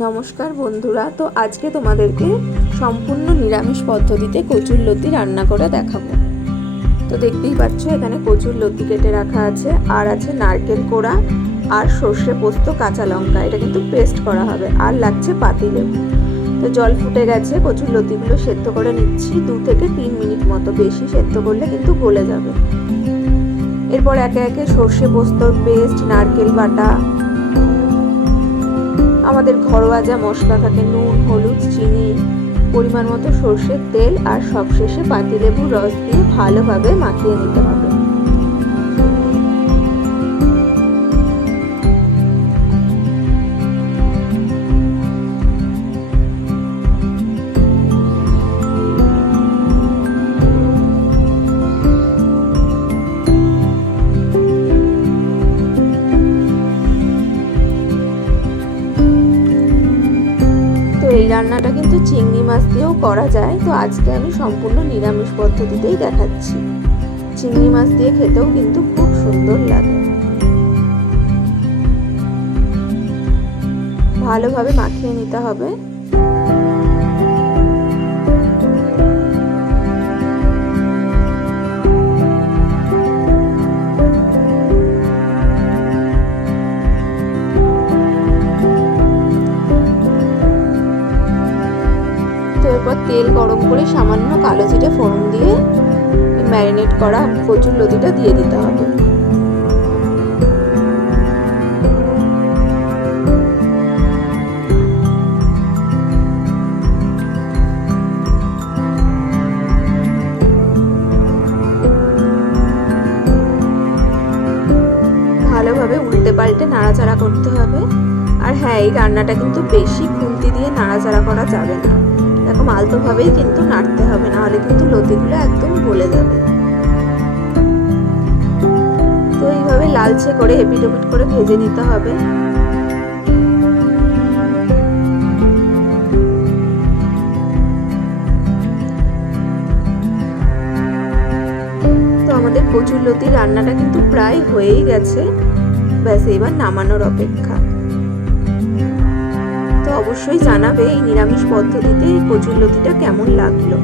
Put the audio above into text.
নমস্কার বন্ধুরা, তো আজকে তোমাদেরকে সম্পূর্ণ নিরামিষ পদ্ধতিতে কচুরলতি রান্না করে দেখাবো। তো দেখতেই পাচ্ছ এখানে কচুরলতি কেটে রাখা আছে, আর আছে নারকেল কোড়া আর সর্ষে পোস্ত কাঁচা লঙ্কা, এটা কিন্তু পেস্ট করা হবে, আর লাগছে পাতিলেবু। তো জল ফুটে গেছে, কচুরলতিগুলো সেদ্ধ করে নিচ্ছি 2 থেকে 3 মিনিট মতো, বেশি সেদ্ধ করলে কিন্তু গলে যাবে। এরপর একে একে সর্ষে পোস্তর পেস্ট, নারকেল বাটা, আমাদের ঘরোয়া যা মশলা থাকে, নুন, হলুদ, চিনি, পরিমাণ মতো সর্ষের তেল, আর সবশেষে পাতিলেবুর রস দিয়ে ভালোভাবে মাখিয়ে নিতে হবে। এই রান্নাটা কিন্তু চিংড়ি মাছ দিয়েও করা যায়, তো আজকে আমি সম্পূর্ণ নিরামিষ পদ্ধতিতেই দেখাচ্ছি। চিংড়ি মাছ দিয়ে খেতেও কিন্তু খুব সুন্দর লাগে। ভালোভাবে মাখিয়ে নিতে হবে। এরপর তেল গরম করে সামান্য কালো জিরে ফোড়ন দিয়ে ম্যারিনেট করা কচুরলতিটা দিয়ে দিতে হবে। ভালোভাবে উল্টে পাল্টে নাড়াচাড়া করতে হবে। আর হ্যাঁ, এই রান্নাটা কিন্তু বেশি খুন্তি দিয়ে নাড়াচাড়া করা যাবে না, এরকম আলতোভাবেই কিন্তু নাড়তে হবে, নাহলে কিন্তু লতিগুলো একদম গলে যাবে। তো এইভাবে লালচে করে এপিট ওপিট করে ভেজে নিতে হবে। তো আমাদের কচুরলতি রান্নাটা কিন্তু প্রায় হয়েই গেছে, ব্যাস এবার নামানোর অপেক্ষা। তো অবশ্যই জানাবে এই নিরামিষ পদ্ধতিতে এই কচুরলতিটা কেমন লাগলো।